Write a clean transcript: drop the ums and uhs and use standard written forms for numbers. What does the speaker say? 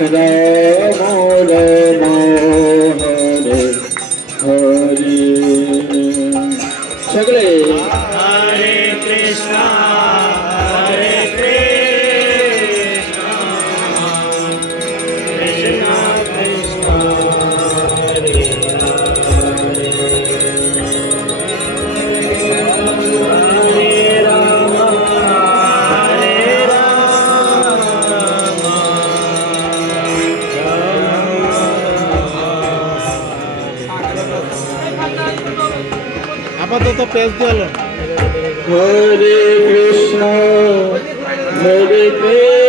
রাম রাম হরে হরে। সকলে হরে কৃষ্ণ হরে কৃষ্ণ কৃষ্ণ কৃষ্ণ হরে আপাতত পেজ দিল। হরে কৃষ্ণ হরে কৃষ্ণ